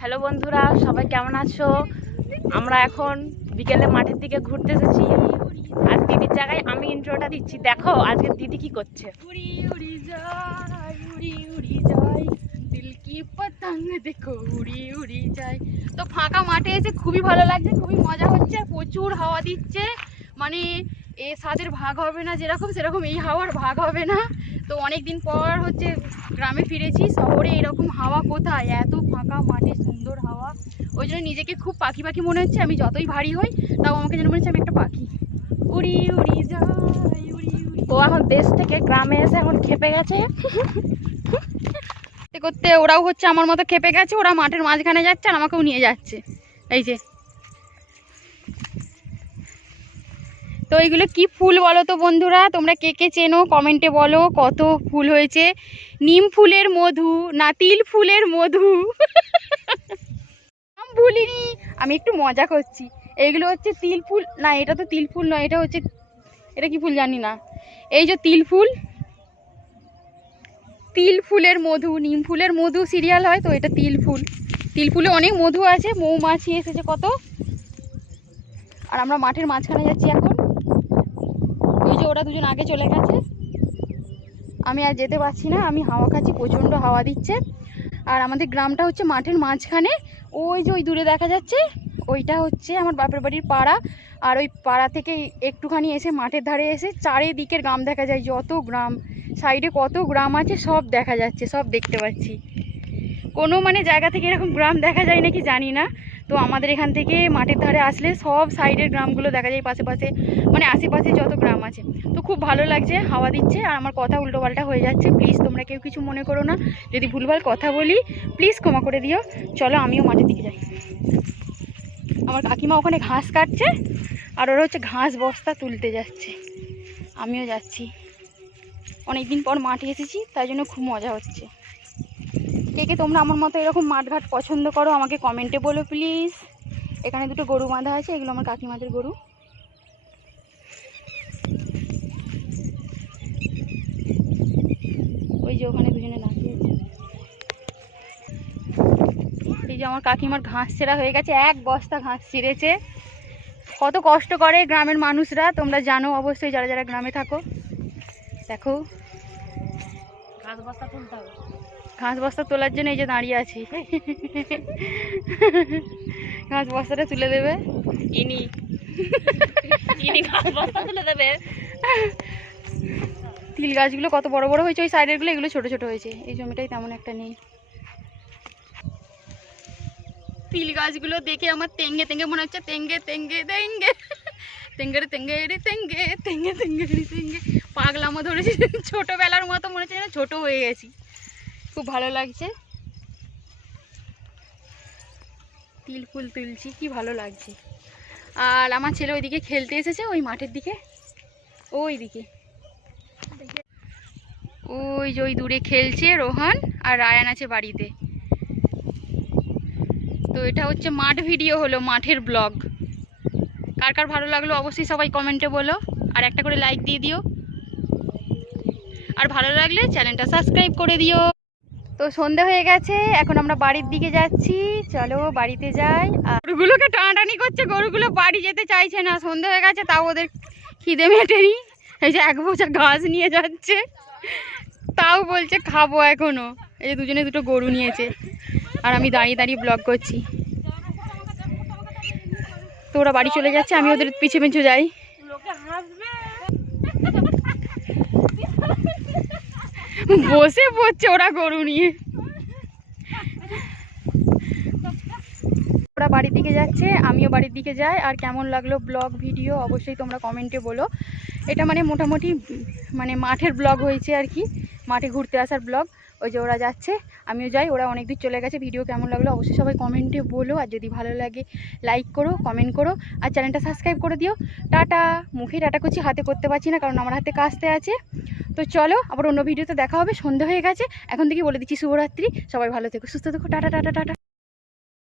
Hello বন্ধুরা, সবাই কেমন আছো? আমরা এখন বিকেলে মাঠের দিকে ঘুরতে এসেছি। আজ দিদির জায়গায় আমি ইন্ট্রোটা দিচ্ছি। দেখো আজকে দিদি কি করছে। উড়ি উড়ি যায়, উড়ি উড়ি যায়, দিল কি পতঙ্গ দেখো উড়ি উড়ি যায়। তো ফাঁকা মাঠে এসে খুবই ভালো লাগছে, খুবই মজা হচ্ছে, প্রচুর হাওয়া দিচ্ছে। মানে এ স্বাদের ভাগ হবে না, যেরকম সেরকম এই হাওয়ার ভাগ হবে না। তো অনেক দিন পর হচ্ছে গ্রামে ফিরেছি। শহরে এরকম হাওয়া কোথায়, এত ফাঁকা মাঠে সুন্দর হাওয়া। ওই জন্য নিজেকে খুব পাখি পাখি মনে হচ্ছে। আমি যতই ভারী হই তাও আমাকে যেন মনে হচ্ছে আমি একটা পাখি। উড়ি উড়ি যাই, উড়ি উড়ি। ও এখন দেশ থেকে গ্রামে এসে এখন খেপে গেছে করতে। ওরাও হচ্ছে আমার মতো খেপে গেছে। ওরা মাঠের মাঝখানে যাচ্ছে আর আমাকেও নিয়ে যাচ্ছে। এই যে, তো এইগুলো কি ফুল বলো তো বন্ধুরা? তোমরা কে কে চেনো কমেন্টে বলো। কত ফুল হয়েছে। নিম ফুলের মধু না তিল ফুলের মধু নাম ভুলিনি, আমি একটু মজা করছি। এইগুলো হচ্ছে তিল ফুল না, এটা তো তিল ফুল নয়, এটা হচ্ছে, এটা কি ফুল জানি না। এই যে তিল ফুল, তিল ফুলের মধু। নিম ফুলের মধু সিরিয়াল হয় তো, এটা তিল ফুল। তিল ফুলে অনেক মধু আছে, মৌমাছি এসেছে কত। আর আমরা মাঠের মাঝখানে যাচ্ছি এখন। ওই যে ওরা দুজন আগে চলে গেছে, আমি আর যেতে পারছি না। আমি হাওয়া খাচ্ছি, প্রচণ্ড হাওয়া দিচ্ছে। আর আমাদের গ্রামটা হচ্ছে মাঠের মাঝখানে। ওই যে ওই দূরে দেখা যাচ্ছে, ওইটা হচ্ছে আমার বাপের বাড়ির পাড়া। আর ওই পাড়া থেকে একটুখানি এসে মাঠের ধারে এসে চারিদিকের গ্রাম দেখা যায়। যত গ্রাম, সাইডে কত গ্রাম আছে সব দেখা যাচ্ছে, সব দেখতে পাচ্ছি। কোনো মানে জায়গা থেকে এরকম গ্রাম দেখা যায় নাকি জানি না। তো আমাদের এখান থেকে মাঠের ধারে আসলে সব সাইডের গ্রামগুলো দেখা যায়, পাশে পাশে মানে আশেপাশে যত গ্রাম আছে। তো খুব ভালো লাগছে, হাওয়া দিচ্ছে। আর আমার কথা উল্টোপাল্টা হয়ে যাচ্ছে, প্লিজ তোমরা কেউ কিছু মনে করো না। যদি ভুলভাল কথা বলি প্লিজ ক্ষমা করে দিও। চলো আমিও মাঠের দিকে যাই। আমার কাকিমা ওখানে ঘাস কাটছে আর ওরা হচ্ছে ঘাস বস্তা তুলতে যাচ্ছে। আমিও যাচ্ছি। অনেকদিন পর মাঠে এসেছি, তাই জন্য খুব মজা হচ্ছে। কে কে তোমরা আমার মতো এরকম মাঠঘাট পছন্দ করো আমাকে কমেন্টে বলো প্লিজ। এখানে দুটো গরু বাঁধা আছে, এগুলো আমার কাকিমাদের গরু। ওই যে ওখানে দুজনে দাঁড়িয়েছে। এই যে আমার কাকিমার ঘাস ছেঁড়া হয়ে গেছে, এক বস্তা ঘাস ছিঁড়েছে। কত কষ্ট করে গ্রামের মানুষরা, তোমরা জানো অবশ্যই যারা যারা গ্রামে থাকো। দেখো ঘাস বস্তা তুলতে হবে, ঘাস বস্তা তোলার জন্য এই যে দাঁড়িয়ে আছি। ঘাস বস্তাটা তুলে দেবে ইনি, ইনি ঘাস বস্তা তুলে দেবে। তিল গাছগুলো কত বড় বড় হয়েছে, ওই সাইডের গুলো, এগুলো ছোট ছোট হয়েছে। এই জমিটাই তেমন একটা নেই। তিল গাছগুলো দেখে আমার তেঙ্গে তেঙ্গে মনে হচ্ছে, তেঙ্গে তেঙ্গে তেঙ্গে তেঙ্গে তেঙ্গে রে তেঙ্গে তেঙ্গে তেঙ্গে রে তেঙ্গে। পাগলামো ধরেছি, ছোটবেলার মতো মনে হচ্ছে যেন ছোট হয়ে গেছি। খুব ভালো লাগছে। তিল ফুল তুলছি, কি ভালো লাগছে। আর আমার ছেলে ওইদিকে খেলতে এসেছে, ওই মাঠের দিকে, ওই দিকে। ওই যে ওই দূরে খেলছে রোহান, আর রায়ান আছে বাড়িতে। তো এটা হচ্ছে মাঠ ভিডিও, হলো মাঠের ব্লগ। কার কার ভালো লাগলো অবশ্যই সবাই কমেন্টে বলো, আর একটা করে লাইক দিয়ে দিও। আর ভালো লাগলে চ্যানেলটা সাবস্ক্রাইব করে দিও। তো সন্ধে হয়ে গেছে, এখন আমরা বাড়ির দিকে যাচ্ছি। চলো বাড়িতে যাই। আর গরুগুলোকে টানাটানি করছে, গরুগুলো বাড়ি যেতে চাইছে না। সন্ধে হয়ে গেছে তাও ওদের খিদে মেটেনি। এই যে এক বোঝা ঘাস নিয়ে যাচ্ছে, তাও বলছে খাবো এখনো। এই যে দুজনে দুটো গরু নিয়েছে, আর আমি দাঁড়িয়ে দাঁড়িয়ে ব্লগ করছি। তো ওরা বাড়ি চলে যাচ্ছে, আমি ওদের পিছে পিছু যাই। বসে পড়ছে ওরা গরু নিয়ে। ওরা বাড়ির দিকে যাচ্ছে, আমিও বাড়ির দিকে যাই। আর কেমন লাগলো ব্লগ ভিডিও অবশ্যই তোমরা কমেন্টে বলো। এটা মানে মোটামুটি মানে মাঠের ব্লগ হয়েছে আর কি, মাঠে ঘুরতে আসার ব্লগ। ওই যে ওরা যাচ্ছে, আমিও যাই। ওরা অনেক দূর চলে গেছে। ভিডিও কেমন লাগলো অবশ্যই সবাই কমেন্টে বলো। আর যদি ভালো লাগে লাইক করো, কমেন্ট করো, আর চ্যানেলটা সাবস্ক্রাইব করে দিও। টাটা। মুখে টাটা করছি, হাতে করতে পারছি না কারণ আমার হাতে কাজতে আছে। তো চলো আবার অন্য ভিডিওতে দেখা হবে। সন্ধে হয়ে গেছে, এখন থেকে বলে দিচ্ছি শুভরাত্রি। সবাই ভালো থেকো, সুস্থ থেকো, টাটা টাটা টাটা।